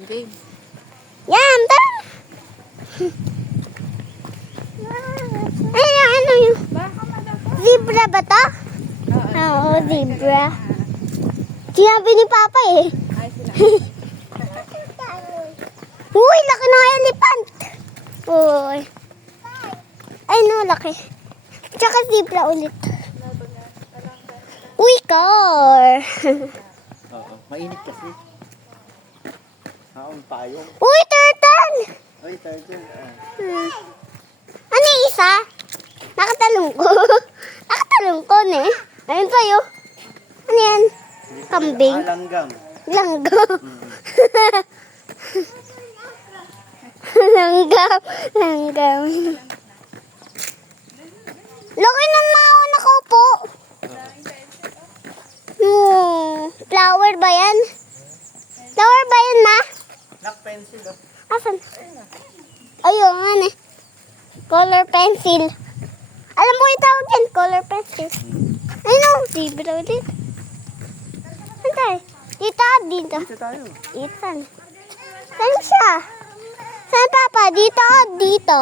Game. Yan, tara! Ano yun? Zebra ba to? Oo, zebra. Sinabi ni Papa eh. Uy, laki ng elephant. Uy. Ay no, laki. Tsaka zebra ulit. Uy, car. Oo, mainit kasi. Ang payong. Uy, turtle. Ay, turtle. Ano yung isa? Nakatalong ko. Nakatalong ko eh. Ayun pa yun. Ano yan? Kambing. Langgam. Langgam. Langgam. Langgam. Laki ng mao nakaupo. Flower ba yan? Flower ba yan, ma? Black pencil. Asan? Ayun, ano eh. Color pencil. Alam mo yung tawag yan, color pencil. Ayun o, zebra ulit. Saan tayo? Dito, dito. Dito tayo. Dito, saan? Saan siya? Saan, Papa? Dito, dito.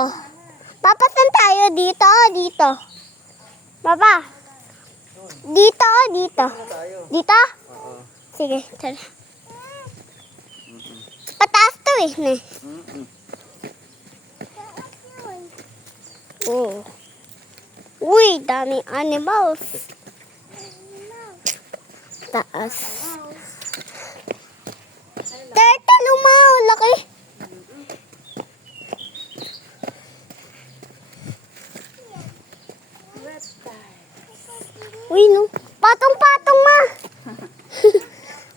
Papa, saan tayo? Dito, dito. Papa? Dito, dito. Tayo. Dito? Oo. Sige, tara. Pataas to eh. Oh. Uy, daming animals. Taas. Turtle, lumaw, laki. Uy, no. Patong-patong, ma.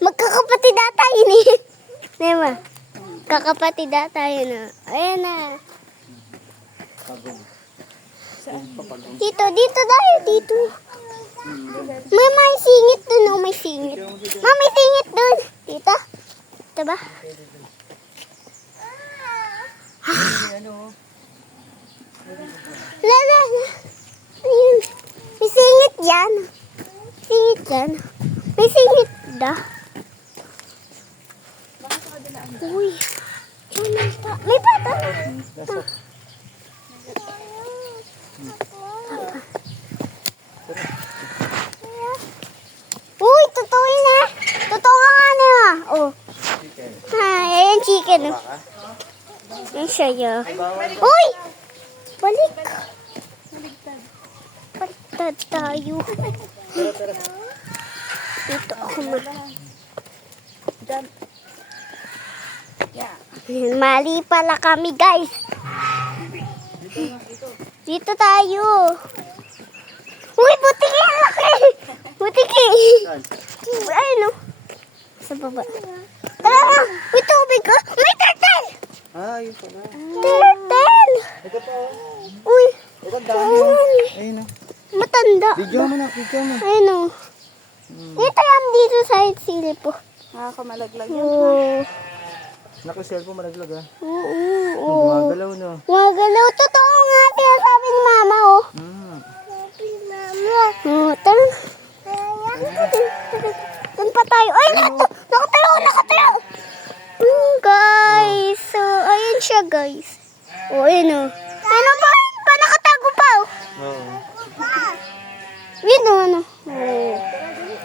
Magkakapatid ata yun eh. Diba? Kakapatid ata yun na. Ayan na. Pagong. Dito, dito tayo, dito. May singit dun, oh, may singit. May singit dun. Dito. Dito ba? Lala, ayun. May singit dyan. Singit dyan. May singit da. Uy. May bata na. Lasok. Uy, totoo yun ah. Totoo nga na. Oh. Chicken. Ayan, chicken. Baka. Yan siya yun. Ay, bawal. Uy! Balik. Baliktad tayo. Tara, tara. Dito ako ma. Yeah. Mali pala kami, guys. Dito tayo. Uy, butiki ang laki. Butiki. Saan? Ay, no. Sa baba. Tara na. May tubig ka. May turtle. Ah, yun pala. Turtle. Ito pa. Oh. Uy. Ito dami. Ayun na. Matanda. Video mo na, video mo. Ayun o. Dito yan dito sa sili po. Nakakamalaglag yan. Oo. Naka-cellphone malaglag ah. Oo. Gumagalaw no. Wagalaw. Totoo nga. Sabi ni Mama oh. Oh, tara. Doon pa tayo. Ay, nakatayo. Guys. So, ayun siya, guys. Oh, ayun oh. Ano ba? Nakatago pa oh. Oo. Yun oh, ano. Oh.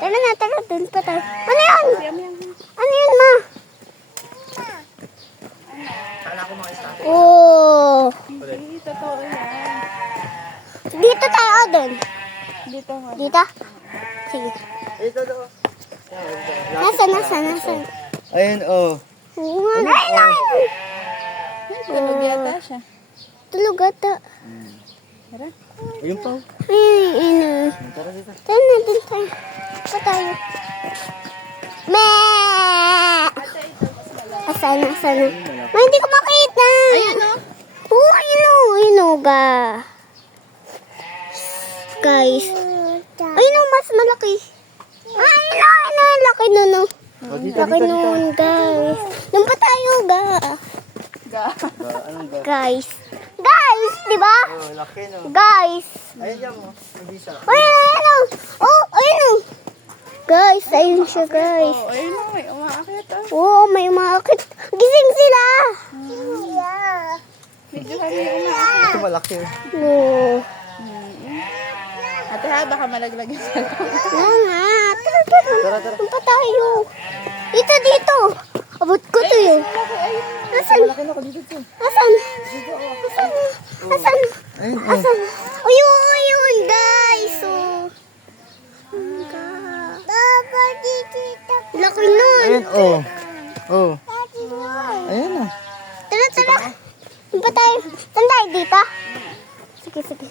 Tara na, tara. Doon pa tayo. Ano yan? Ano yan, ma? Kala ko mga istante. Oh. Hindi, totoo yan. Dito tayo oh, doon. Dito nga. Dito? Sige. Ito daw. Nasaan? Ayun oh. Oo nga. Ay, Tulog yata siya. tulog ata. Tara. Ayun pa. Ay, Tara dito. tayo na din tayo. Pa tayo. Meh! Asan? Ma, hindi ko makita. Ayun o. Oo, ayun o, ga. Guys. Ayun o, mas malaki. Ayun o, laki nun o. Oh, dito, Laki nun, guys. Doon pa tayo, ga. Ga. Anong ga? Guys, di ba? Oh, laki no. Guys. Ayun yan mo. Hindi siya. Ayun o. Oh, ayun o. Guys, ayun siya, guys. Oh, ayun na, may umaakit ah. Oo, may umaakit. Gising sila! Medyo kami umaakit. Ito malaki. Oo. Ate ha, baka malaglag yung cellphone. Oo nga. Tara, tara. Tara, tara. Punta tayo. Dito, dito. Abot ko to yun. Asan? Malaki na ako dito. Asan? Asan? Asan? Ayun, oh. Asan? Ayun, ayun, guys. Oh. Baba, dito. Laki nun. Ayun, oh. Oh. Ayun na. Tara, tara. Punta tayo. Saan tayo dito? Sige, sige.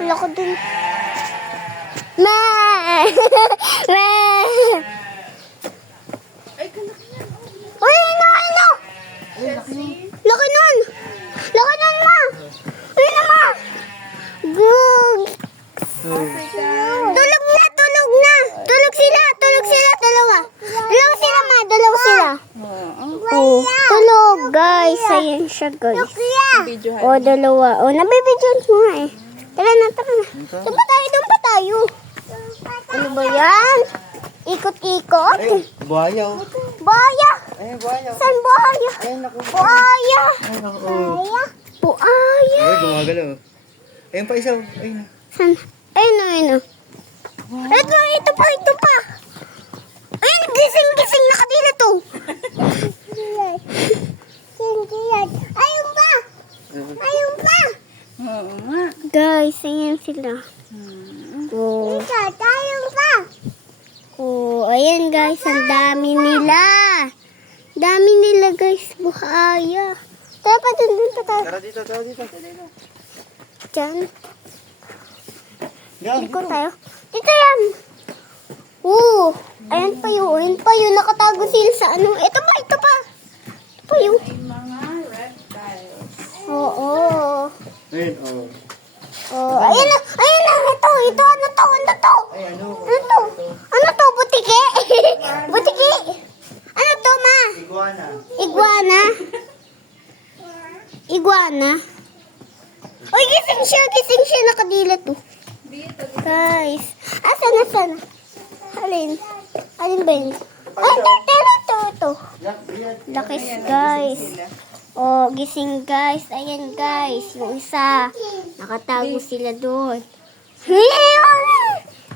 Laki dun. Ma! Ma! Ay, kalaki yan. Uy, ano? Laki nun! Laki nun, ma! Uy, na, ma! Gug! Tulog na, tulog na! Tulog sila, dalawa. Dalawa sila, ma, dalawa sila. Oh, tulog, guys. Ayan siya, guys. Video ha. Oh, dalawa. Oh, nabibidyan mo nga eh. Tara na, tara na. Doon pa tayo. Ano ba yan? Ikot-ikot. Ayun, buhaya, oh. Buhaya! Ayun, buhaya. Saan buhaya? Ayun, ako. Buhaya! Ayun, ako. Oh. Buhaya! Ayun, gumagalaw. Ayun pa isa, oh. Ayun. Saan? Ayun. Ito pa. Ayun, gising na kanila to. Ayun pa. Oo nga. Guys, ayan sila. Oh. Oh, ayan guys, ang dami nila. Dami nila guys, buhaya. Tara pa dun pa tayo. Tara dito, tara dito. Diyan. Yan. Ikot tayo. Dito yan. Ayan pa yun. Nakatago sila sa ano. Ito pa. Ito pa yun. May mga reptiles. Oo. Ayun, oh. Oh, ayan na. Ito. Ano to? Ay, ano? Ano to? Butiki? Butiki? Ano to, ma? Iguana. Iguana? Uy, gising siya. Nakadila to. Guys. Asan? Alin ba yun? Ay, ito. Yan, yan. Lakis, guys. Oh, gising, guys. Ayan, guys. Yung isa. Nakatago sila doon.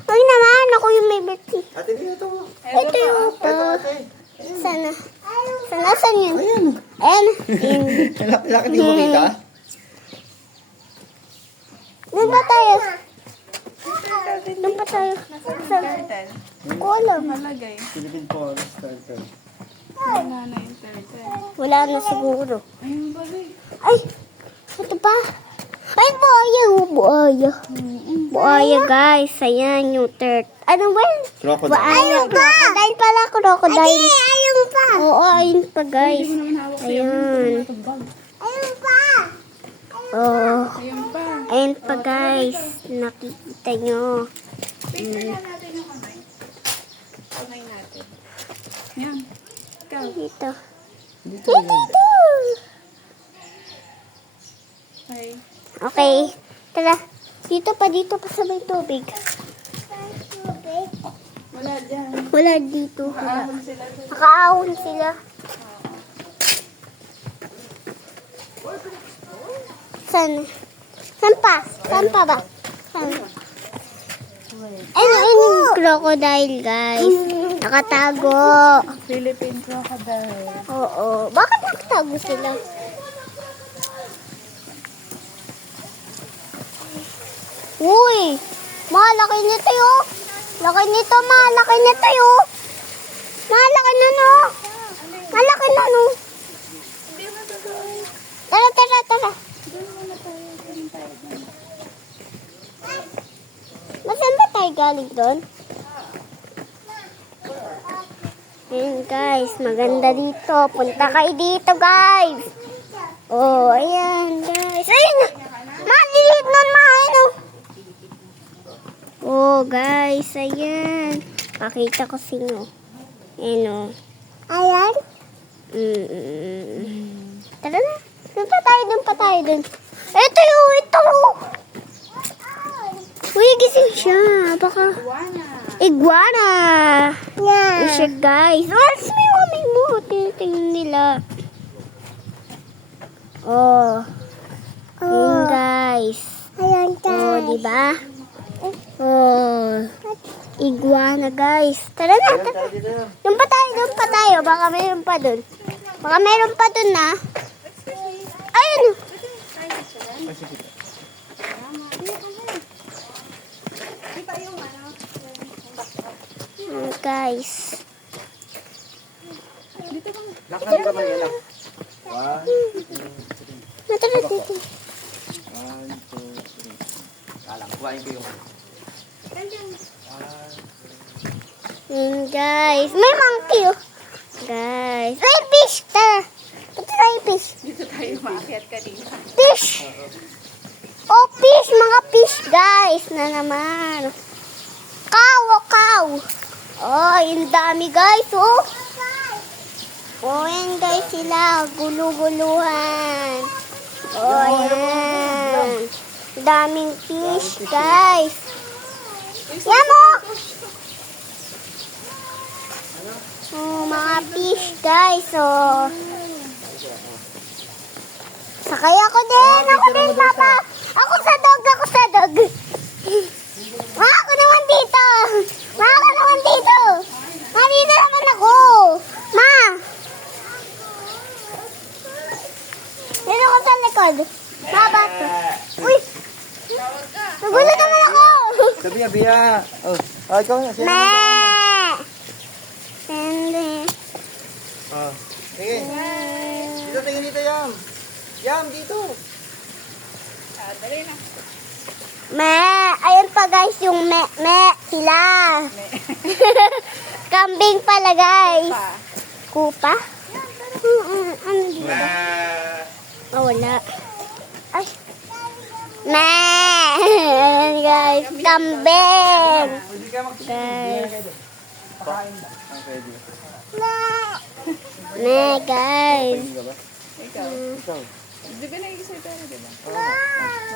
Huwag naman. Ako yung may bati. Ate, dito mo. Ito yung Ito, ate. Sana. Saan yun? Ayan. Laki di mo kita. Doon pa tayo. Saan? Turtle. Hindi ko alam. Malagay. Philippine Forest Turtle. Wala na yung turtle. Wala na siguro. Ayun ba rin? Ay, ito pa. Ay, buhaya. Buhaya, guys. Ayan yung third. Ano ba yun? Crocodile. Buhaya. Crocodile pala, crocodile. Ayun pa. Oo, ayun pa, guys. Ayun. Ayun pa. Oh, Ayun pa. ayun pa, guys. Nakikita nyo. Picture na natin yung kamay. Kamay natin. Yan. Ikaw. Dito. Dito, yan. Okay. Okay. Tara. Dito pa sa may tubig. Wala dyan. Wala dito. Wala. Ahon sila dun. Nakaahon sila. Saan pa? Saan pa ba? Saan? Ayun yung crocodile, guys. Nakatago. Philippine crocodile. Oo. Bakit nakatago sila? Uy! Malaki nito yun. Laki nito, malaki nito yun. Malaki na no. Malaki na no. Tara. Saan ba tayo galing doon? Ayan guys, maganda dito. Punta kayo dito guys. Oh, ayan guys. Ayun! Maliliit nun, ayun oh. Oh guys, ayan. Pakita ko sa inyo. Ayan oh. Ayan? Tara na. Doon pa tayo. Ito yung. Uy, gising siya. Baka. Iguana. Iguana. Yeah. Siya, guys. What's may kamay mo? Tinitingnan nila. Oh. Yun, guys. Ayan, Oh, diba? Oh. Iguana, guys. Tara na. Tara dito yan. Doon pa tayo, doon pa tayo. Baka mayroon pa doon. Baka mayroon pa doon, na. Ayun. Ay, sige. Guys. Lakad ka man yan. 1, 2, 3. Natara dito. 1, 2, 3. Alam, kuhain ko yung... Yun, guys. May monkey, oh. Guys. Ay, fish. Tara. Ito tayo, fish. Dito tayo maakyat kanina. Fish. Oh, fish. Mga fish, guys. Na naman. Cow, oh, cow. Oh, yung dami, guys, oh. Oh, yan, guys, sila. Gulu-guluhan. Oh, yan. Daming fish, guys. Yan, oh. Oh, mga fish, guys, oh. Sakay ako din, papa. Ako sa dog. Ma, ako naman dito. Ma, dito naman ako. Ma. Dito ako sa likod. Baba to. Uy. Nagulat naman ako. Sabi nga, Bia. Oh, ikaw nga. Sino? Me. Sende. Oh, sige. Dito, tingin dito, Yam. Yam, dito. Dali na. Me. Ayun pa, guys, yung me. Sila. Kambing pala, guys. Pa. Kupa? Ano dito? Oh, wala. Ay. Me! Ayan, guys. Kambing! Hindi ka Guys. Pakain ba? Ang pwede. Me, guys. Pwede ka ba? Ikaw. Ikaw. Di ba nag-isay tayo, di ba? Oo.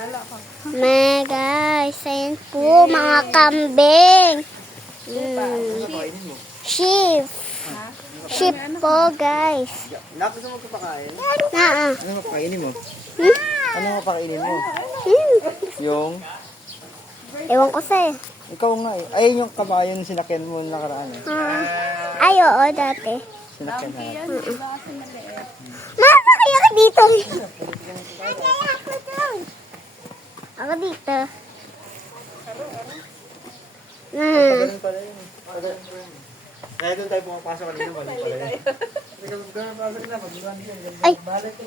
Wala ka. Me, guys. Ayan po, mga kambing. Ano pakainin mo? Sheep. Ha? Sheep po, guys. Nakos mo magpapakain? Naa. Ano mapakainin mo? Hmm? Ano mapakainin mo? Hmm. Yung... Ewan ko sa'yo. Ikaw nga eh. Ayun yung kabayon sinakyan mo nakaraan eh. Ay, oo, dati. Sinakyan ha. Yan, di ba kasi maliit? Ma, kaya ka dito. Ako dito. Ganun pala yun. Ganun pala yun. Kaya doon tayo pumapasok kanina, mali pala yun. Ganun pasok na, pag-iwan yun. Ay. Balik ko.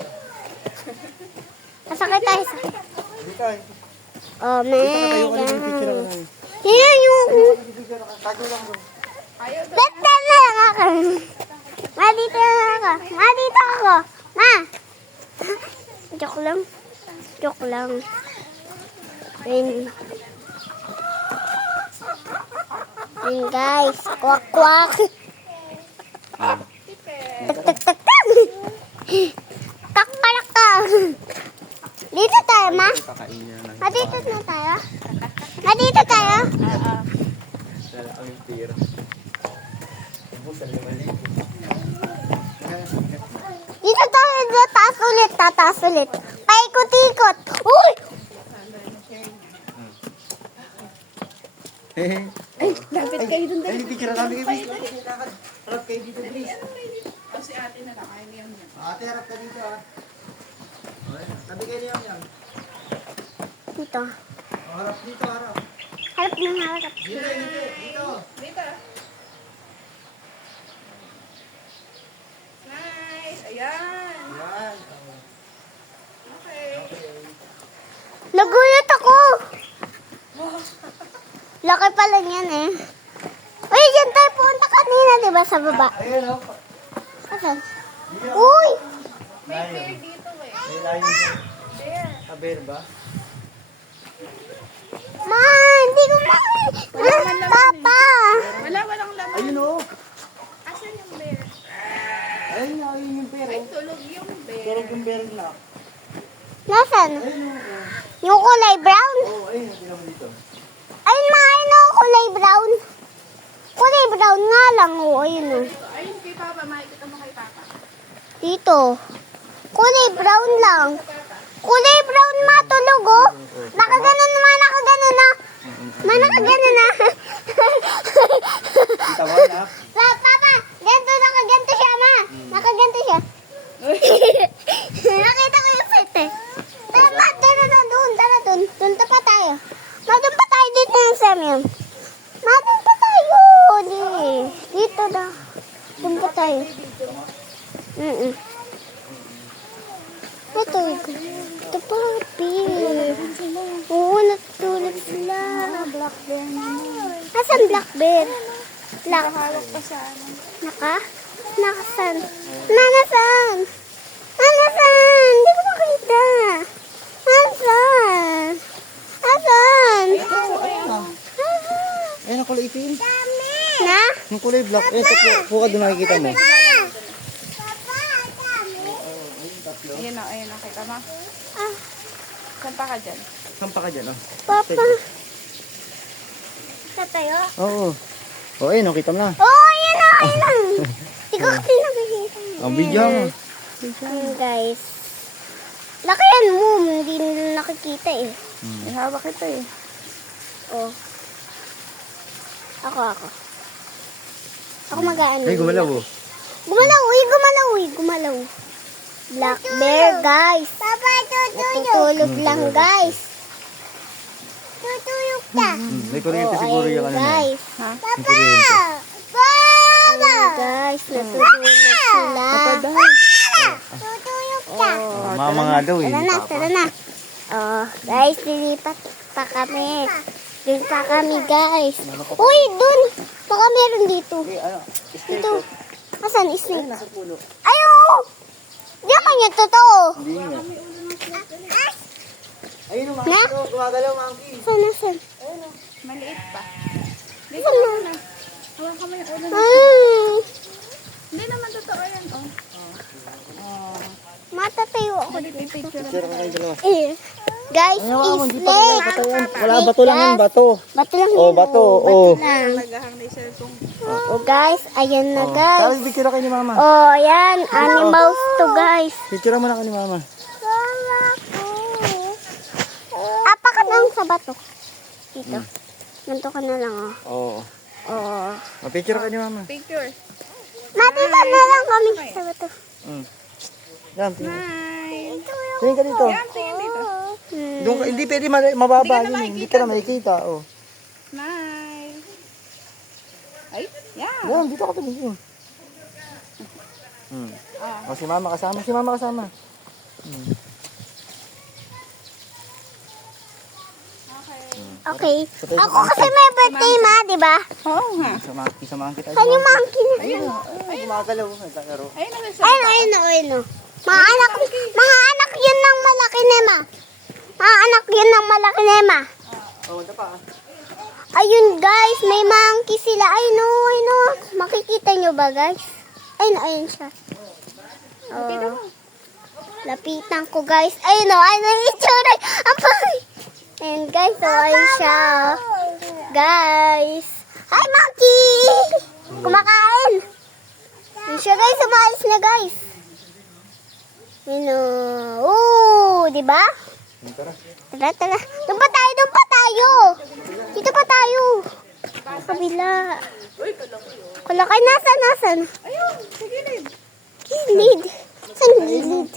Masakit tayo sa... Hindi ka. Oh, Dito na tayo kanina yung picture ako man. namin. Yan yung... Tago lang doon. Ayaw daw. Ba't na lang ako? Ma, dito na ako. Ma, dito ako. Ma! Joke lang. Joke lang. Ayun. Ayun, guys. Kwak, kwak. Tak, tak, tak, tak. Kakparak ka. Dito tayo, ma. Kakainin na lang. Ma, dito na tayo. Ma, dito tayo. Lala kami pira. Buta na mali. Dito tayo. Tataas ulit. Tataas ulit. Paikot-ikot. Uy! Lapit kayo dun Ay, picture na kami kayo. Harap kayo dito, please. O si ate na lang. Ayaw niya niya. Ate, harap ka dito ah. Tabi kayo niya yan. Dito. Harap dito, harap. Harap ng harap. Dito, dito, dito. Dito. Nice. Ayan. Yan. Okay. Nagulat ako. Laki pala niyan eh. Uy, dyan tayo punta kanina, di ba, sa baba? Ayun, oh. Asan? Uy! May bear dito eh. May layo dyan. Bear. Aber ba? Ma, hindi ko Papa! Walang laman. Ayun, oh. Asan yung bear? Ayun, ayun yung pera. Ay, tulog yung bear. Turog yung pera na. Nasaan? Ayun, oh. Yung kulay brown? Oh, ayun, tingnan mo dito. Ayun, mga ayun, oh, kulay brown. Kulay brown nga lang. Oh, ayun oh. Ayun kay Papa, makikita mo kay Papa. Dito. Kulay brown lang. Kulay brown matulog oh. Nakaganon na. Nakaganon na. Kita mo na. Papa, ganito nakaganto siya ma. Nakaganto siya. Nakita ko yung set eh. Tara, doon. Doon pa tayo. Doon pa tayo dito ng Samuel. Doon pa tayo. Dito na. Doon pa tayo. Ito papi. Oo, natutulog sila. Black bear naman. Asan black bear? Nakahawak pa sa ano. Nakasan? Nanasan? Hindi ko makita. Asan? Ayun ang kulay itim. Na? Yung kulay black. Ayun, sa puka doon nakikita mo. Ayun o, kita mo. Ah, Sampa ka dyan. Sampa ka dyan, oh. Papa. Sa tayo? Oo. Oh, ayun, oh, kita mo na. Oh, ayun. Hindi ko kasi nakikita. Ang video mo. Guys. Lakayan mo. Hindi nila nakikita eh. Ihawak ito eh. Oh. Ako. Ako mag-aano. Ay, gumalaw, oh. Gumalaw. Black bear, guys. Papa, natutulog lang, guys. Tutulog ka. May kuryente siguro yung ano na. Guys. Ha? May kuryente. Guys, natutulog sila. Tutulog ka. Mama nga daw, eh. Tara na. Oh, guys, lilipat pa kami. Dun pa kami, guys. Uy, dun. Baka meron dito. Dito. Asan? Snake. Nasa pulo. Ayaw! Di ako niya totoo. Hindi nga. Ayun, oh, Na? gumagalaw, monkey. Saan? Maliit pa. Saan na? Hawakan mo yung ulo na. Ay, Hindi naman totoo yan, oh. matatayo ako dito. Pipicture Sir, kayo dalawa. Guys, snake. Wala, bato lang yun, bato. Bato lang Oh, yun. bato, oh. Lang. Nagahang na yung cellphone. Oh, guys, ayan na, guys. Tapos picture kayo ni mama. Oh, ayan. Animals to, guys. Picture mo na kayo ni mama. Apakan lang sa bato. Dito. Ganito ka na lang, oh. Oo. Oo. Picture kayo ni mama. Picture. Matita na lang kami sa bato. Yan, tingin. Hi. Tingin ka dito. Yan, tingin dito. Doon ka, hindi pwede mababa yun. Hindi ka na makikita. Oh. Smile. Ay, yan. Yan, dito ka tumingin. Oh, si mama kasama. Okay. Ako kasi may birthday, ma, di ba? Oo nga. Isamahan kita. Saan yung monkey na? Gumagalaw. Nagkakaro. Ayun na sa Ayun. Mga anak yun ng malaki nema. Oh, ito pa. Ayun, guys, may monkey sila. Ayun. Makikita nyo ba, guys? Ayun siya. Oh. Lapitan ko, guys. Ayun yung itsura. Ayun, guys, ayun siya. Guys. Hi, monkey! Kumakain. Ayun siya, guys. Umalis na, guys. Di ba? Tara. Doon pa tayo. Dito pa tayo. Sa kabila. Kulakay, nasan? ayun, sa gilid. Gilid. Saan gilid?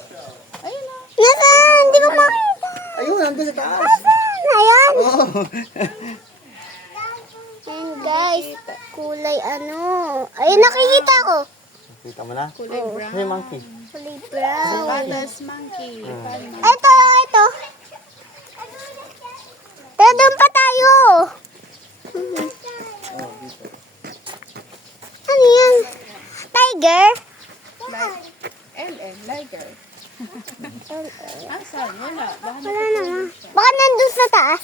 Ayun na. Nasaan? Hindi ko makita. Ayun, nandun sa taas. Nasaan? Ayan. Oh. Ayan, guys. Kulay Ayun, nakikita ko. Kita mo na? Kulay brown. May monkey. Kulay brown. Batas monkey. Palma. Ito. Pero doon pa tayo. Ano yan? Tiger? LM, liger. Asan? Wala. Wala naman. Baka nandun sa taas.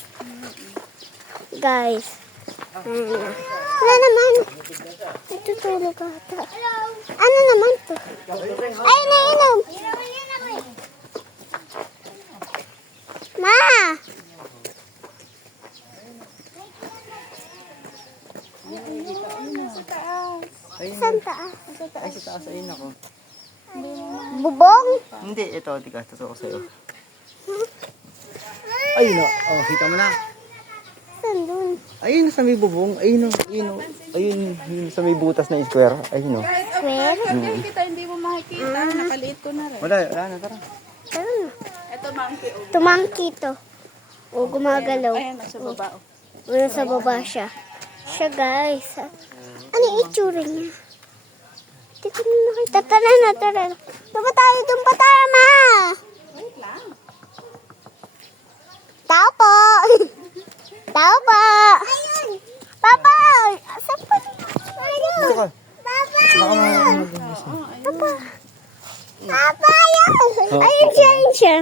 Guys. Wala naman. Natutulog ata. Ano naman to? Ay, nainom. Ma! Ay, sa taas. Ayun ako. Bubong? Hindi, ito. Tika, totoo ko sa'yo. Ayun o. Oh, kita mo na. Saan dun? Ayun sa may bubong. Ayun o. Ayun o. Ayun yun sa may butas na square. Ayun o. Kahit Square? upload kita, hindi mo makikita. Nakaliit ko na rin. Wala na, tara. Tara na. Ito, monkey. Oh. Tumangki to. O, gumagalaw. Ayan, nasa baba. Oh. Wala sa baba siya. Siya, guys. Ano yung itsura niya? Hindi ko na nakita. Tara na, tara na. Diba tayo dun pa tayo, ma? Wait lang. Tao po. Tao po. Ayun. Papa. Saan pa? Ayun. Dito ka. Papa. Baka Oo, ayun. Papa, ayun. Ayun siya, ayun siya.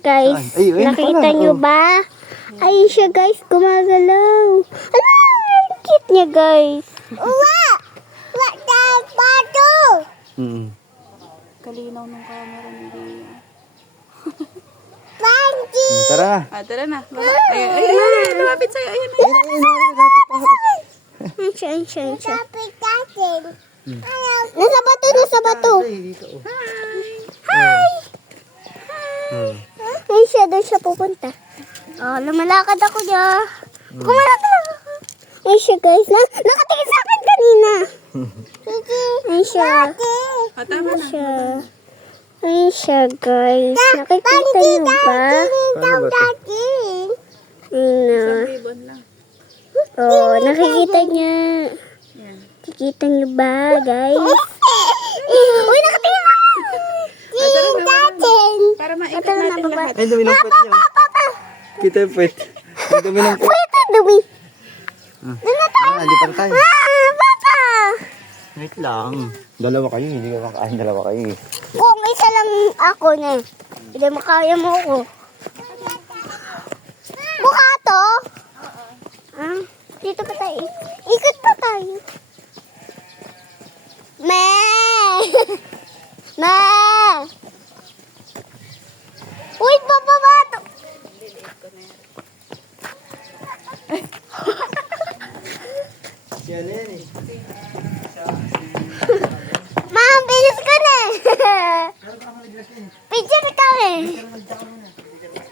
Guys, Ay, ayun nakita pala, niyo oh. ba? Ayun siya, guys. Gumagalaw. Ala, ang cute niya, guys. Uwa. What bato? Kalinaw ng camera ni Panty. Tara na. Tara na. Ayun, ayun. Lumapit sa'yo. Ayun, ayun. Ayun siya, ayun siya, ayun siya. Nasa bato, nasa bato. Hi! Ayun siya, doon siya pupunta. Oh, lumalakad ako niya. Kumalakad ako. Ayun siya, guys. Nakatingin sa akin kanina. Ayun siya. Tama Ayun na. siya. Ayun siya, guys. Nakikita niyo ba? Paano ba ito? Ayun na. Ribbon lang. Oh, nakikita niya. Yan. Nakikita niyo ba, guys? Uy, nakatingin ako! Para maikot natin lahat. Ay, dumi ng puwet niya. Kita yung puwet. Ang dumi ng puwet. Uy, ito, dumi. Doon na tayo. Hindi pa tayo. Papa! Wait lang. Dalawa kayo, hindi ka makain. Dalawa kayo eh. Kung isa lang ako na eh. Hindi makaya mo ako. Mukha to? Dito pa tayo. Ikot pa tayo. Me! Me! Uy, bababa to. Yan yan eh. Ma, bilis ka na eh. Picture ka eh.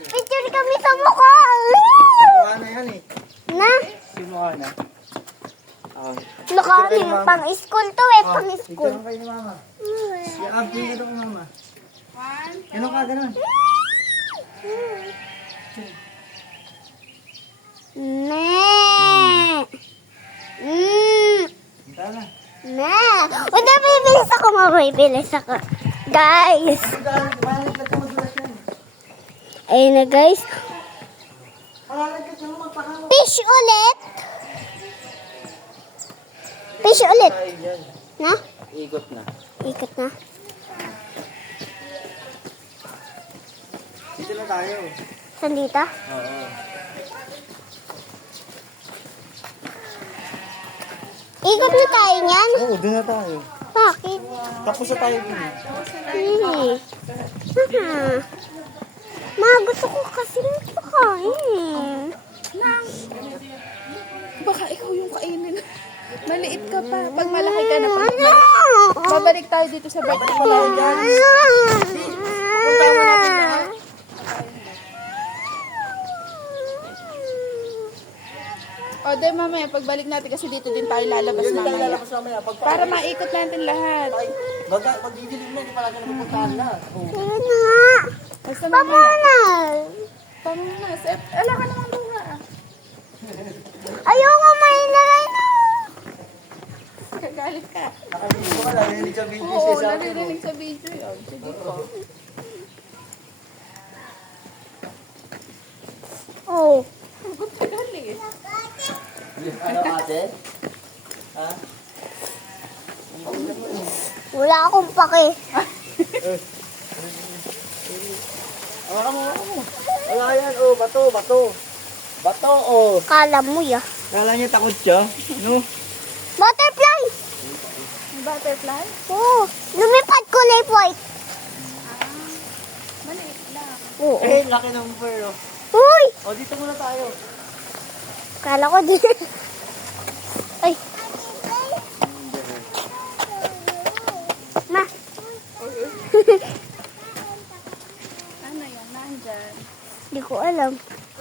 Picture kami sa mukha. Mukha na yan eh. Na? Si mukha na. Mukha rin. Pang school to eh. Pang Ikaw school. lang kayo ni mama. Yan, tingin ka doon mama. Ganun ka, ganun. Ne. Tara. Ne. Wala, bibilis ako. Mabibilis ako. Guys. Malaglag ka madulas yan. Ayun na guys. Malaglag ka magpakawa. Fish ulit. Fish ulit. Ay, yan. Na? Ikot na. Ikot na. Dito na tayo. Saan dito? Oo. Ikot na tayo niyan. Oo, doon na tayo. Bakit? Tapos na tayo dun. Ma, gusto ko kasi pakain. Baka ikaw yung kainin. Maliit ka pa. Pag malaki ka na, babalik tayo dito sa birthday mo lang dyan. Punta mo natin lahat. O, di mamaya, pagbalik natin kasi dito din tayo lalabas mamaya. mamaya. Para maikot natin lahat. Pag didilim na, hindi pala ka napupuntahan na. Ayun na. Basta mamaya. Na. Tama na. Ala ka naman bunga. Ayoko mailagay na. Kagalit ka. Nakabili ko ka, narinig sa video Oo, siya sa akin. naririnig sa video yun. Sige po. Oh. Ba't ka galit? Ano ate? Ha? Wala akong pake. Hawakan mo, hawakan mo. Wala yan, oh, bato, bato. Bato, oh. Kala mo ya. Kala niya takot siya, no? Butterfly. Butterfly? Oh, lumipad kulay white. Maliit lang. Oo. Eh, laki ng fur, oh. Uy! Oh, dito muna tayo. Kala ko din. Ay. Hindi ko alam.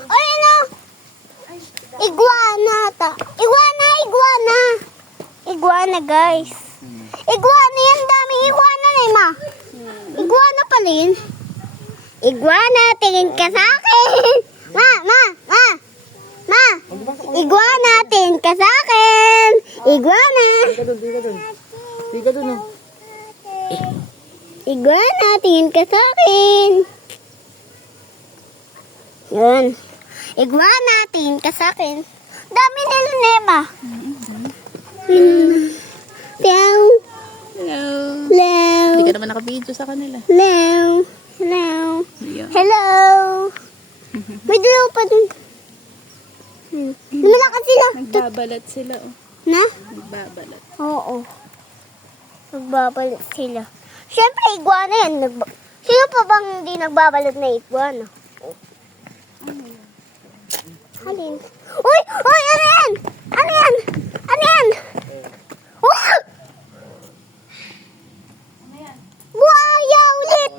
Ay, ano? Iguana ta. Iguana. Iguana, guys. Iguana yan. Daming iguana na, ma. Iguana pala yun. Iguana, tingin ka sa akin. Ma. Iguana, tingin ka sa akin. Iguana. Di ka dun, oh. Iguana, tingin ka sa akin. Yun. Iguana, tingin ka sa akin. Dami nila, Nema. Hello. Hello. Hello. Hindi ka naman nakabidyo sa kanila. Hello. Yeah. Hello. May dalawa pa dun. Lumalakas sila. Nagbabalat sila, oh. Na? Nagbabalat. Oo. Nagbabalat sila. Siyempre, iguana yan. Sino pa bang hindi nagbabalat na iguana? Halin. Uy! Ano yan? Oh! Buhaya ulit!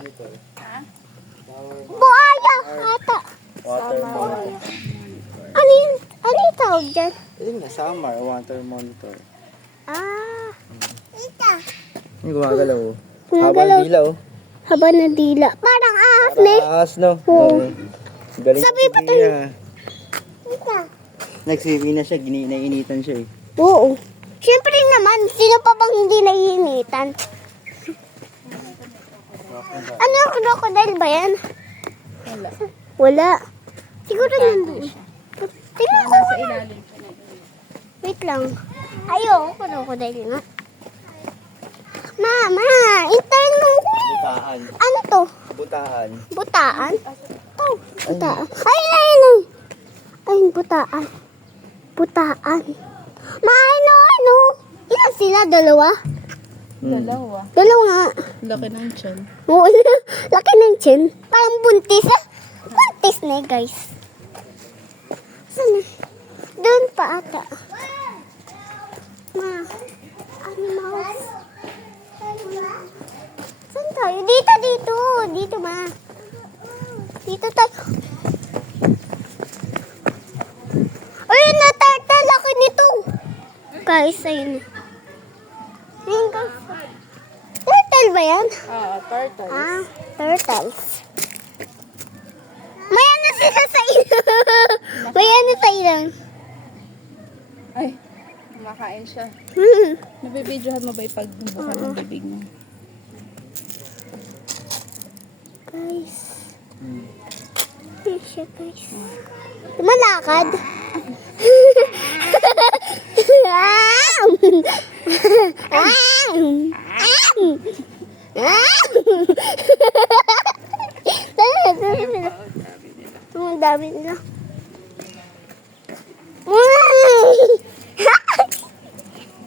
Buhaya! Ata. Water monitor. Ano yung tawag dyan? Ayun nga, summer, water monitor. Ah. Ita. Yung gumagalaw, oh. Gumagalaw. Habang dila, oh. Haba na dila. Parang ahas na eh. Taas, no? Oo. Galing Sabi pa si Bea. Ita. Nag-swimming na siya, nainitan siya, eh. Oo. Siyempre naman, sino pa bang hindi naiinitan? Ano yung crocodile ba yan? Wala. Wala. Siguro nandun. Tingnan ko. Nasa ilalim pa na. Wait lang. Ayoko, crocodile nga. Mama, intern mo. Butaan. Ano to? Butaan. Butaan? Oh, butaan. Ayun. Ay, butaan. Butaan. Ano? Ilan sila? Dalawa? Dalawa. Dalawa nga. Laki ng tiyan. Oo, laki ng chin. Parang buntis ah. Buntis na guys. Saan na? Doon pa ata. Ma, animals. Saan tayo? Dito ma. Dito tayo. Ayun na, turtle. Laki nito. Guys, ayun. Ayun guys. Turtle ba yan? Oo, turtle. Ah, turtles. May ano sila sa ilang. May ano sa ilang. Ay, kumakain siya. Nabibidyohan mo ba yung pagbubukan ng bibig mo? Guys. Ayun siya guys. Malakad. Ang dami nila.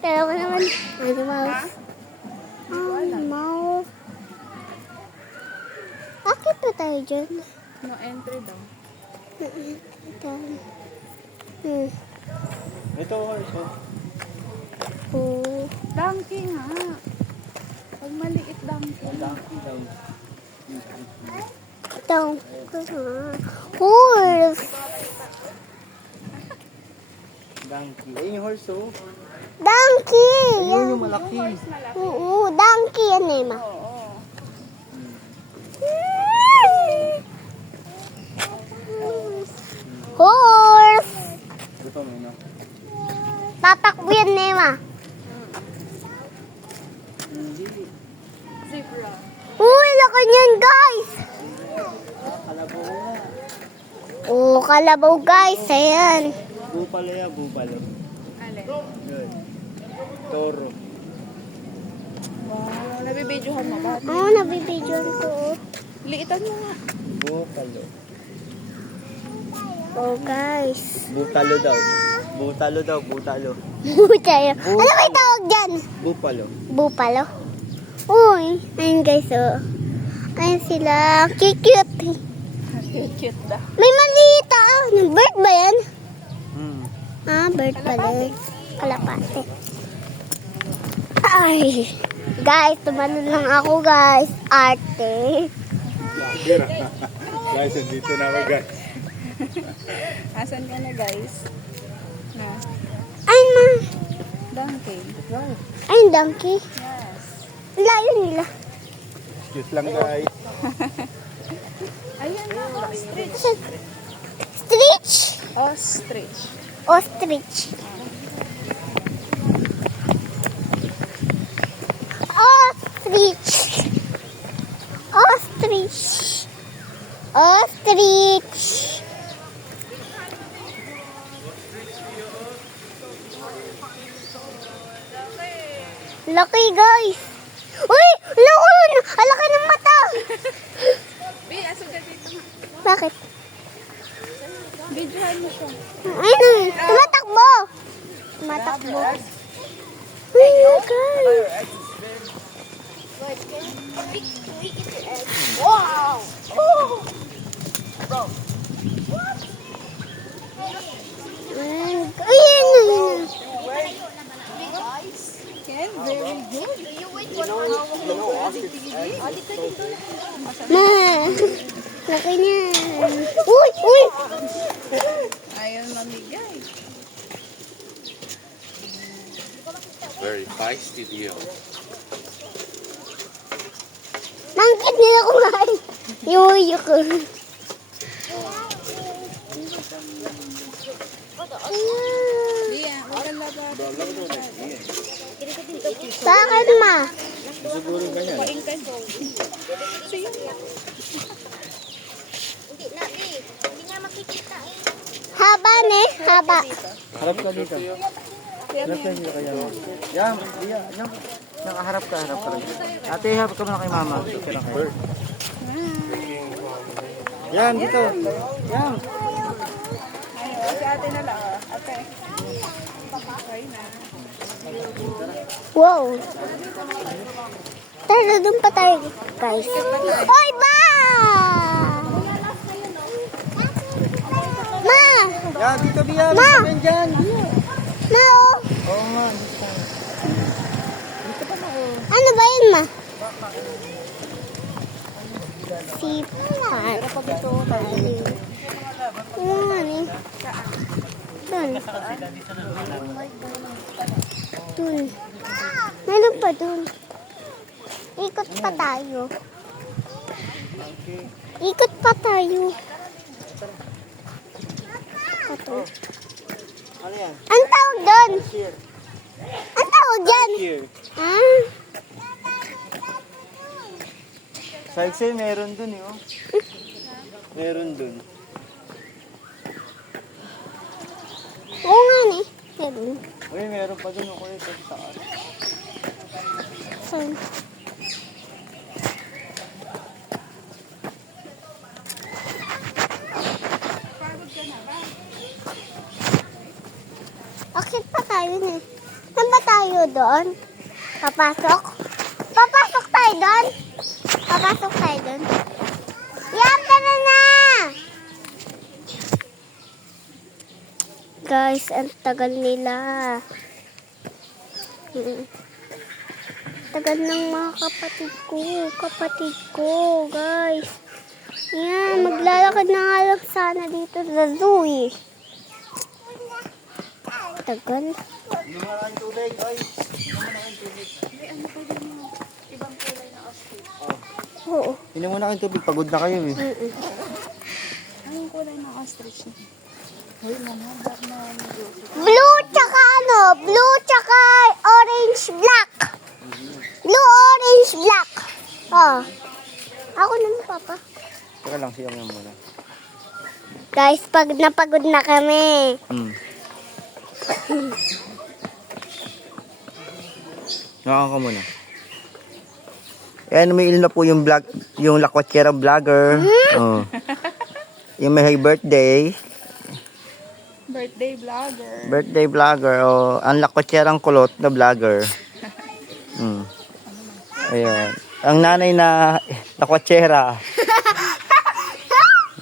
Kaya ko naman. Animals. Bakit pa tayo dyan? No entry daw. Ito, horse, oh. Oh. Donkey nga. Pag maliit donkey. Ito. Horse. Donkey. Ayun yung horse, oh. Donkey. Ayun yung malaki. Oo, donkey yan eh, ma. Oo. Horse. Ito, may no? Tatakbo yan eh, ma. Hindi. Zebra. Uy, laki niyan, guys. Kalabaw nga. Oh, kalabaw, guys. Ayan. Bupalo yan, bupalo. Alin? Good. Toro. Wow, nabibidyohan mo ba? Oo, nabibidyoan ko. Liitan mo nga. Bupalo. Oh, guys. Butalo daw. Butalo. Butayo. Ano may tawag dyan? Bupalo. Bupalo. Uy, ayun guys, oh. Ayun sila. Cute. Cute da. May maliit ah. Bird ba yan? Hmm. Ah, bird pala. Kalapate. Ay. Guys, tumalon lang ako guys. Arte. Guys, dito na ako guys. Asan ka na, guys? Na, Ay, ma. donkey. Ay, donkey. Yes. Layo nila. Cute lang guys. Ayan na, ostrich. Stretch. Ostrich. Ostrich. Ostrich. Ostrich. Ostrich. Laki, guys. Uy! Laki ng mata. Be, asan ka dito? Bakit? Videohan mo siya. Ayun, tumatakbo. Tumatakbo. Uy, guys. Wow! Ayun. Ken, very good. Ma, laki niya. Uy, uy. Ayaw mamigay. Very feisty deal. Mangkit nila kumain. Yuyo ko. Iya, maganda ba? Bakit, ma? Siguro ganyan. Paing ka. Sige. Haba, ne? Haba. Harap ka dito. Harap ka dito kaya. Yan, yan. Nakaharap ka, harap ka lang. Ate, harap ka muna kay mama. Picture lang kayo. Yan, dito. Yan. Ayaw, si ate na lang. Ate. Okay na. Wow. Tara, doon pa tayo, guys. Oy, ba! Ma! Yan, dito Bia. Ma! Yan dyan. Ma, oh. Oo nga. Ano ba yun, ma? Sipat. Ano eh? Dun. Dun. Meron pa dun. Ikot pa tayo. Ikot pa tayo. Ito. Ano yan? Ang tawag doon? Here. Ang tawag dyan? Here. Ah. Sa Excel, meron dun eh. Oh. Meron dun. Oo nga ni. Meron. Uy, meron pa dun. Ako ito sa taas. Saan? Akit pa tayo na. Saan ba tayo doon? Papasok? Papasok tayo doon? Papasok tayo doon? Yan, tara na! Guys, ang tagal nila. Tagal ng mga kapatid ko, guys. Yan, maglalakad na nga lang sana dito sa zoo eh. Tagal. Hindi mo lang tubig, guys. Oo. Hindi mo na kayong tubig. Pagod na kayo eh. Anong kulay ng ostrich niya? Uy, mamahal na. Blue tsaka ano? Blue tsaka orange black. Blue, orange, black. Oh. Ako naman, papa. Teka lang, siyang yan muna. Guys, pag napagod na kami. Naka ka muna. Ayan, umiinom na po yung vlog, yung Lakwatserang vlogger. Oh. Yung may birthday. Birthday vlogger. Birthday vlogger. Oh, ang Lakwatserang kulot na vlogger. Ayan. Ang nanay na Lakwatsera.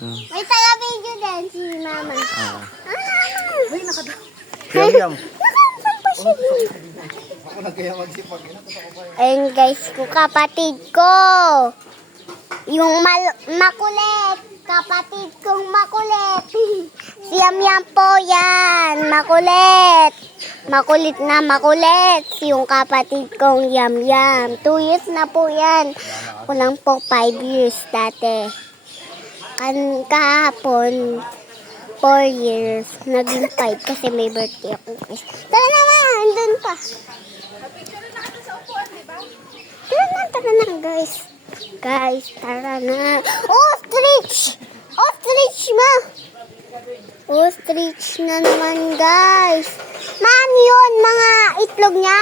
May taga-video din si mama. Uy, nakada. Yum. Ayun guys, ko kapatid ko. Yung makulit. Kapatid kong makulit. Si Yam po yan. Makulit. Makulit na makulit. Yung kapatid kong Yam. 2 years na po yan. Ako lang po 5 years dati. Kahapon, 4 years. Naging 5 kasi may birthday ako. Tara na ma, andun pa. Tara na guys. Guys, tara na. Ostrich! Ostrich ma! Ostrich na naman guys. Maan yun, mga itlog niya?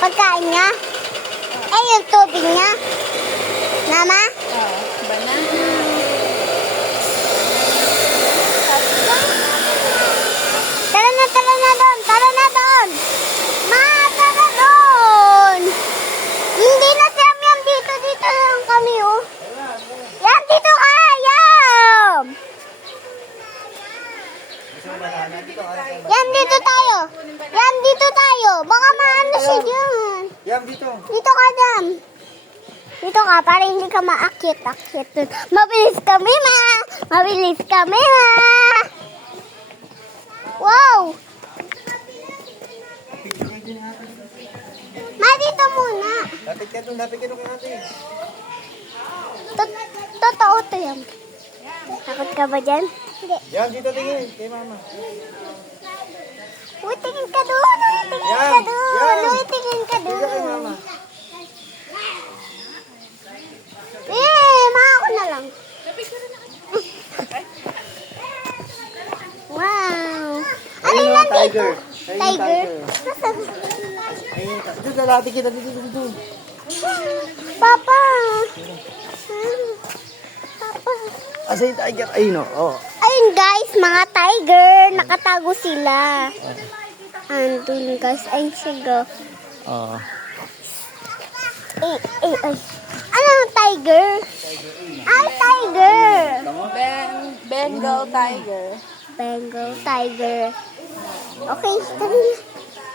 Pagkain niya? Eh, yung tubig niya? Mama? Banana. Tara na doon. Tara na doon. Ma, tara doon. Hindi na si Yam dito. Dito lang kami, oh. Yam, dito ka. Yam. Yam, dito tayo. Yam, dito tayo. Baka maano siya dyan. Yam, dito. Dito ka, Yam. Dito ka, para hindi ka maakit-akit dun. Mabilis kami, ma. Mabilis kami, ma. Wow. Ma, dito muna. Lapit ka doon kay ate. Totoo to yan. Takot ka ba dyan? Hindi. Yam, dito tingin. Kay mama. Uy, tingin ka doon. Uy, tingin ka Yan, doon. yan. Uy, tingin ka Dito kay mama. doon. Ako na lang. Wow. Ano Ayun, yan tiger. dito? Ayun, Tiger? Ayun, dito, lalapit kita. Dito. Papa. Papa. Asa yung tiger? Ayun, oh. Ayun guys, mga tiger. Nakatago sila. Andun guys. Ayun siya. Oo. Ay. Ano tiger? Ay, tiger. Bengal tiger. Bengal tiger. Okay, tara na.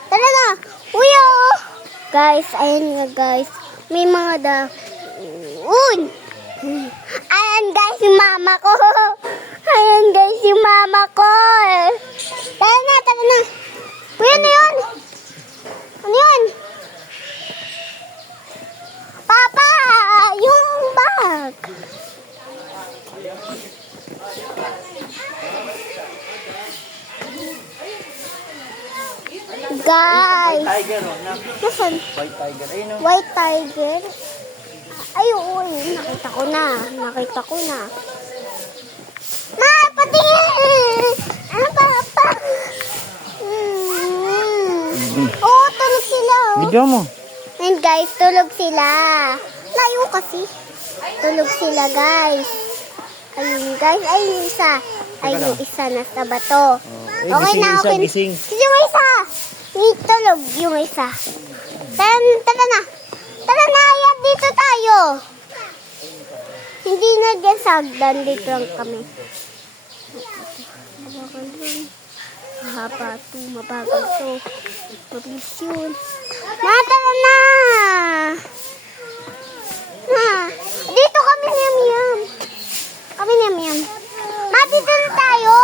Tara na. Uy, oh. Guys, ayun nga guys. May mga Uy! Ayan guys, yung mama ko. Ayan guys, yung mama ko. Tara na. Uy, ano yun? Ano yun? Papa, yung bag. Guys. Tiger, oh. Nasaan? White tiger. Ayun, oh. White tiger? Ay, oo. Nakita ko na. Ma, patingin! Ano pa? Oo, tulog sila. Oh. Video mo. And guys, tulog sila. Layo kasi. Tulog sila, guys. Ayun, guys. Ay, yung isa. Ay, yung isa nasa bato. Okay na, okay. Gising. Yung isa. Tulog yung isa. Tara na. Tara na, yan. Dito tayo. Hindi na dyan sa hagdan. Dito lang kami. Mahaba to. Mabagal to. Mabilis yun. Tara na. Dito kami ni Yam. Kami ni Yam. Ma, dito na tayo.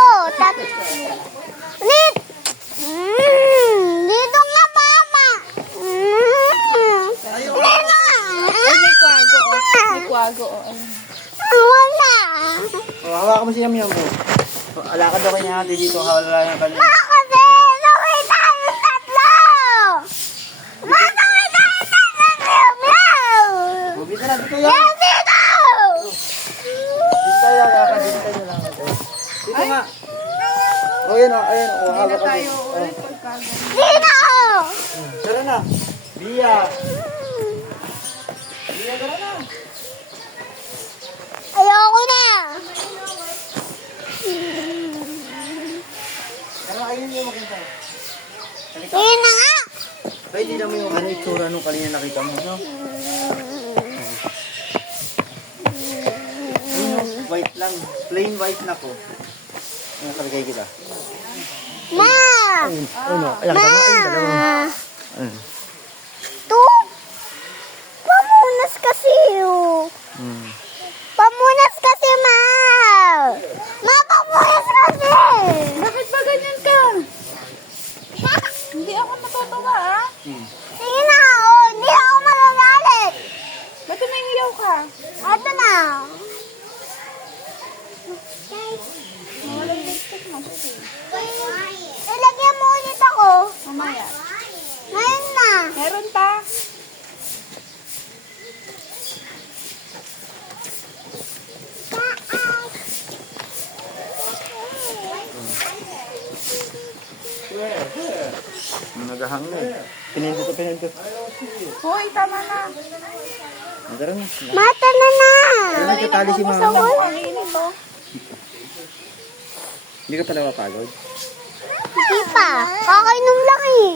Ulit. Dito nga, mama. May kwago. Wala. Oh, hawakan mo si Yam mo. Alakad daw kay ate dito. Hawala na kanya. Kasi, sakay tayo tatlo. Masakay tayo tatlo. Dito na, dito yan. Yan, dito. Dito tayo, lakad. Dito tayo lang. Dito nga. Oh, yun, oh. Ayun, oh. Hawak ka dito. Oh. Dito. Tara na. Bia, tara na. Ayoko na. Tara, ayun yung makita. Halika. Yun na nga. Pwede na mo yung ano itsura nung kanina nakita mo, no? Ayun, white lang. Plain white na po. Ayun, kalagay kita. Ma. Ayun, ayun, ayun, ayun, dalawa. Ayun. To? Pamunas kasi, oh. Ito na. Ilagyan mo ulit ako. Mamaya. Ngayon na. Meron pa. Nagahang na eh. Pinindot. Hoy, tama na. Nagkaroon na. Mata na na. Ano nagkatali si mama? Ang init to. Hindi ka pala mapagod? Hindi pa. Kakainom lang eh.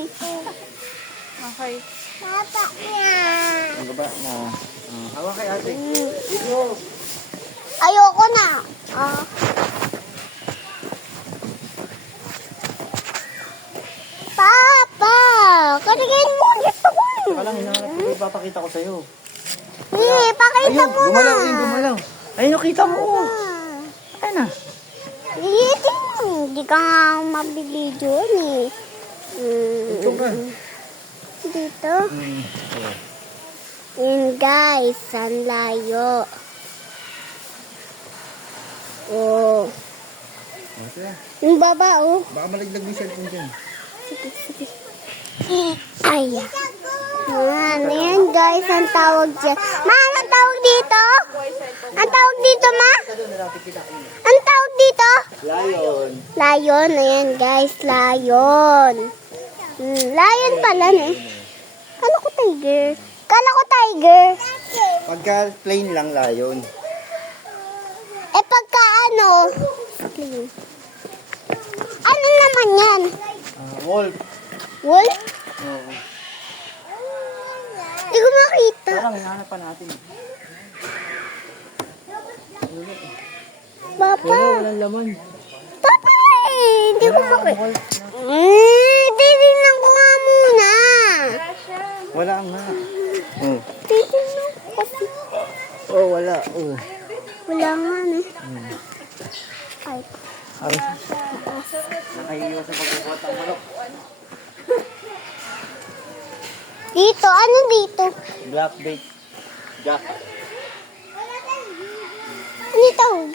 Okay. Mata yan. Ang baba na. Hawa kay ate. Ayoko na. Papa, karigin mo ulit ako. Palang hinahanap ko, ipapakita ko sa'yo. Pakita Ayun, mo na. gumalaw, ayun, gumalaw. Ayun, nakita mo. Ayun na. Liitin mo. Hindi ka nga mabili dyan eh. Ito ka. Dito. Yun guys, ang layo. Oh. Yung baba oh. Baka malaglag yung cellphone dyan. Ay. Ano yan guys, ang tawag dyan. Ma, anong tawag dito? Ang tawag dito, ma? Ang tawag dito? Lion. Lion, ayan guys, lion. Lion pala eh. Kala ko tiger. Kala ko tiger. Pagka plain lang, lion. Eh pagka ano? Ano naman yan? Wolf. Wolf? Oo. Hindi ko makita. Parang hinahanap pa natin. Papa. Walang laman. Papa eh. Hindi ko makita. Titignan ko nga muna. Wala nga. Oh. Titignan ko kasi. Oh, wala. Oh. Wala nga eh. Ay. Nakahiwa sa pagbubuhat ng manok. Dito, ano dito? Black bait. Jack. Ano tawag?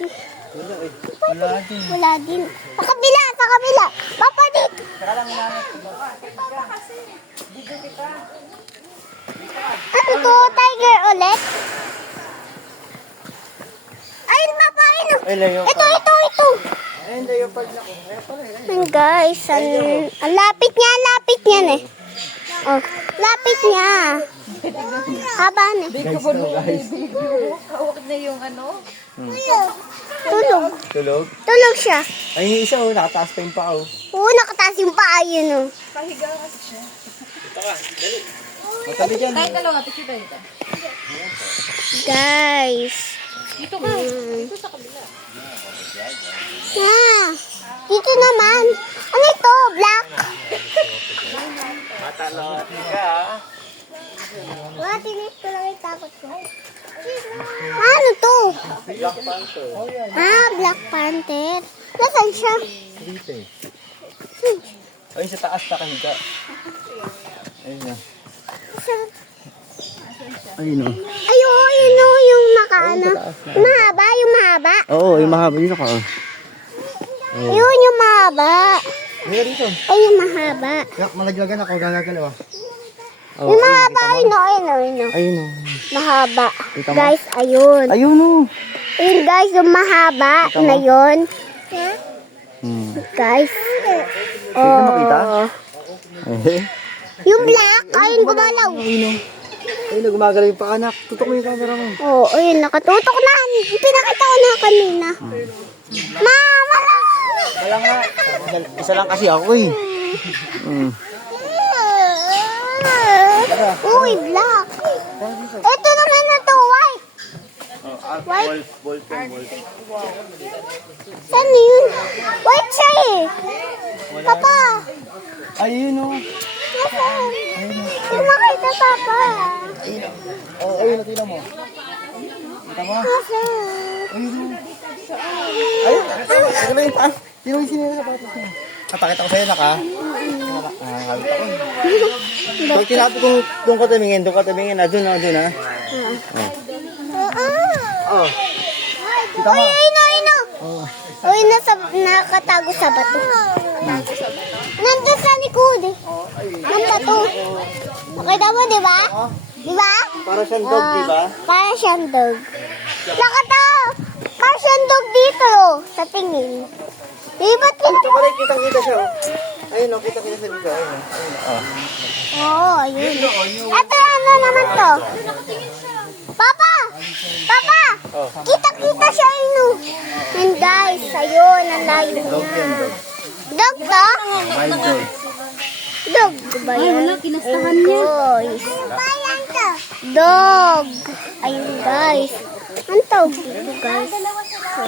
Wala eh. Wala din. Wala din. Sa kabila, sa kabila. Papa dito. Saka lang hinahanap ko. Ano to? Tiger ulit? Ayun, papa, ayun. Ay, leopard. Ito. Ayun, leopard na ko. Ayun pala eh. Ayun, guys, ang lapit niya eh. Oh, lapit niya. Haba na. Guys, no, guys. Hawak na yung ano. Tulog. Tulog. Tulog siya. Ay, yung isa oh, nakataas pa yung paa oh. Oo, nakataas yung paa yun oh. Pahiga kasi siya. Matabi dyan. Tayo dalawa, picture tayo dito. Guys. Dito ka. Dito sa kabila. Dito naman. Ano ito? Black? Matalot ka. Wala, tinis ko lang yung takot ko. Ano to? Black Panther. Black Panther. Nasaan siya? Dito eh. Ayun sa taas nakahiga. Ayun na. Ayun oh. Ayun oh, yung nakaano. Mahaba, yung mahaba. Oo, yung mahaba dito ka oh. Ayun, yung mahaba. Hindi ka dito. Ay, yung mahaba. Malaglagan ako, gagalaw ah. Yung mahaba, ayun oh. Ayun oh. Mahaba. Kita mo? Guys, ayun. Ayun oh. Ayun guys, yung mahaba Kita mo? na yun. Guys. Hindi ka makita? Eh. Yung black, ayun gumalaw. Ayun oh. Ayun, gumagalaw yung paanak. Tutok mo yung camera mo. Oo, ayun, nakatutok na. Pinakita ko na kanina. Mama lang! Wala nga. Isa lang kasi ako eh. Uy, black. Ito naman na to, white. White? Wolf. Saan yun? White siya eh. Papa. Ayun oh. Nasaan? Hindi makita, Papa. Oh, ayun, nakita mo. Kita mo? Nasaan? Ayun oh. Ayun, nakita mo yung taas. Sino yung sinira sa patos niya? Napakita ko sa'yo, naka. Nakakabit ako. Pag tinabi kong doon ka tumingin, doon ka tumingin. Doon ah. Oh. Kita mo? Ayun. Oh. Uy, nakatago sa bato. Nandun sa likod eh. Ang bato. Nakita mo, di ba? Di ba? Para siyang dog, di ba? Para siyang dog. Para siyang dog dito, sa tingin. Di ba Ito pala, kitang-kita siya. Ayun, kita-kita siya dito. Ayun. Oo, ayun. Ito, ano naman to? Papa! Kita-kita siya, ayun. And guys, ayun, ang layo Dog yan, niya. dog. Dog to? Wild dog. Dog ba yan? Kinastahan niya. Dog. Ayun, guys. Ang tawag dito, guys. So,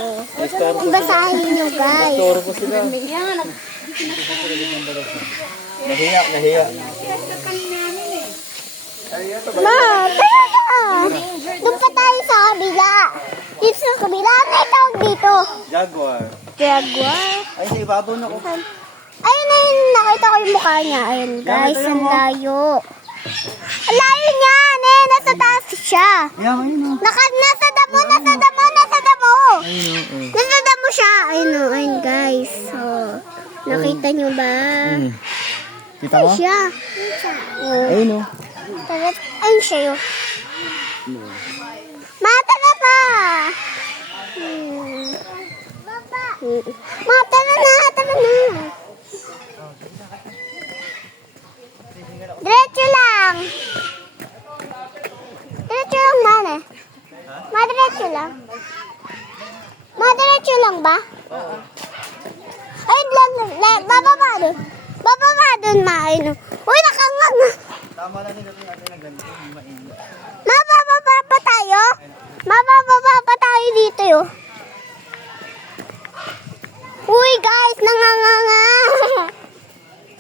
basahin nyo, guys. Toro po sila. Nahiya. Ma, tara na. Doon pa tayo sa kabila. Dito sa kabila, may tawag dito. Jaguar. Jaguar. Ay, sa ibabaw na ko. Ayun, nakita ko yung mukha niya. Ayun, guys, ang layo. Ang layo niya, nasa taas siya. Yan, ayun o. Nasa damo. Ayun o. Nasa damo siya. Ayun, guys. So, nakita niyo ba? Kita mo? Siya. Oh. Ayun o. Ayun siya yun. Matara pa! Matara na! Diretso lang! Mana? Madiretso lang? Madiretso lang ba? Ay, bababa dun. Bababa dun, Maino. Uy, nakangang na! Tama lang nila natin na ganito. Mainit. Mabababa pa tayo? Mabababa pa tayo dito yun. Uy guys, nanganganga.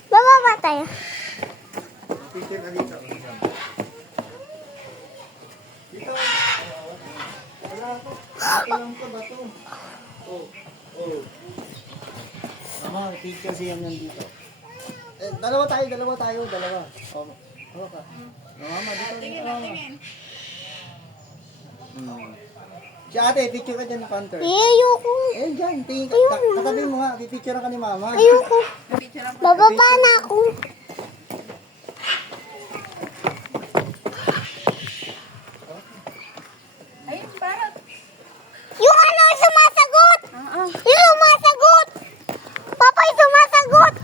Bababa tayo. Picture na dito. Dito. Wala to. Ilang ka ba to? Oh. Mama, picture siya nandito. Dalawa tayo. Oh. Ano ka? Mama, dito. Tingin. Si ate, picture ka dyan ng counter. Ayoko. Eh, dyan. Tingin ka. Katabi mo nga. Pipicture ka ni mama. Ayoko. Bababa na ako. Ayun, parang. Yung ano, sumasagot. Yung sumasagot. Papa, yung sumasagot.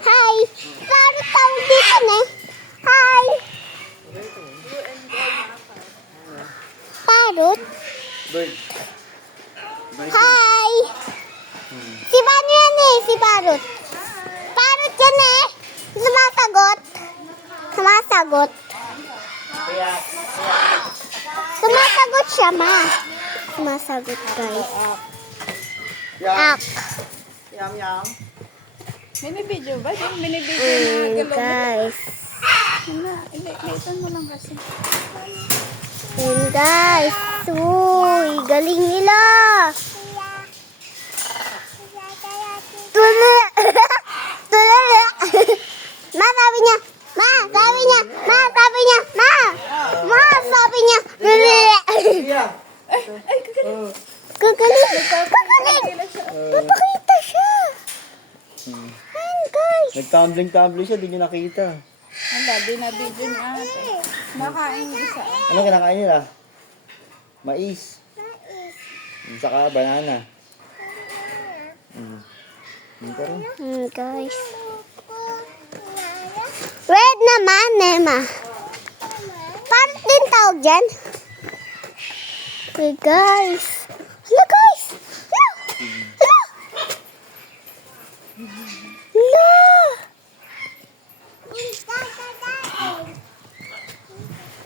Hi. Paano tawag dito na? Hi. Parot. Bird. Hi. Si Bano yan eh, si Parot. Parot yan eh. Sumasagot. Sumasagot siya, ma. Sumasagot, guys. Ak. Yum. Binibidyo ba? Yung binibidyo na galaw. Guys. Hindi, itan mo lang kasi. Yun, guys. Uy, galing nila. Tula. Ma, sabi niya. Yeah. Gagaling. Papakita siya. Ayan, guys. Nagtumbling siya, di nyo nakita. Wala, binabidyo na ate. Nakain yung isa. Ano kinakain nila? Mais. Saka banana. Guys. Red naman, Nema. Paano din tawag dyan? Okay, guys. Hala, guys. Hala.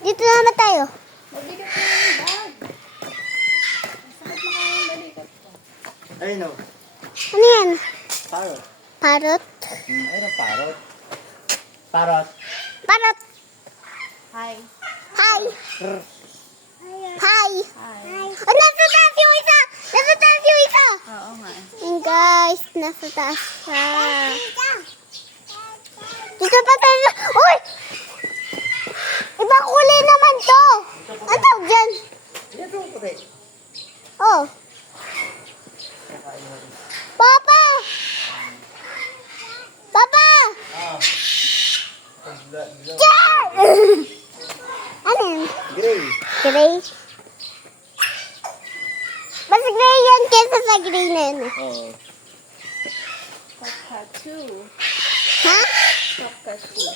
Dito naman tayo. Ayun o. Ano yan? Parrot. Parrot? Ayun o, parrot. Parrot. Parrot. Hi. Hi. Hi. Oh, nasa taas yung isa. Nasa taas yung isa. Oo nga. Ayan guys, nasa taas siya. Dito pa tayo. Uy! Ibang kulay naman to. Ano tawag dyan? Oh. Papa! Papa! Char! Ano yun? Gray. Gray? Mas gray yan kesa sa gray na yun. Oo. Cockatoo. Ha? Cockatoo.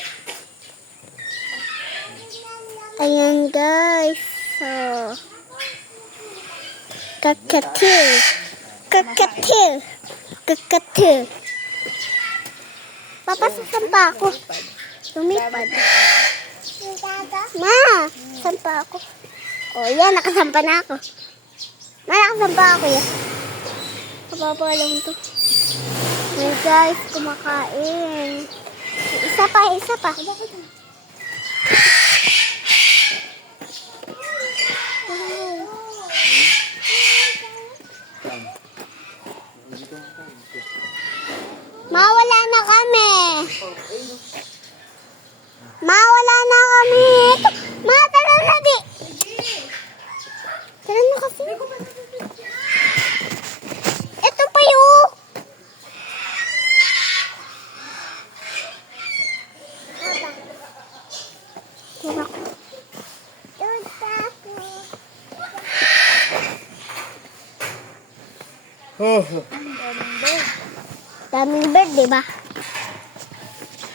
Ayan guys. So, kakatoo. Kakatoo. Kakatoo. Papa, sasampa ako. Lumipad. Ma, sampa ako. O, yan, nakasampa na ako. Ma, nakasampa ako yan. Kababa lang to. Ayan guys, kumakain. Isa pa, isa pa. Mawala na kami. Mawala na kami. Ito. Ma, tara na di. Tara na kasi. Ito pa yun. Tara ko. Oh. Daming bird, di ba?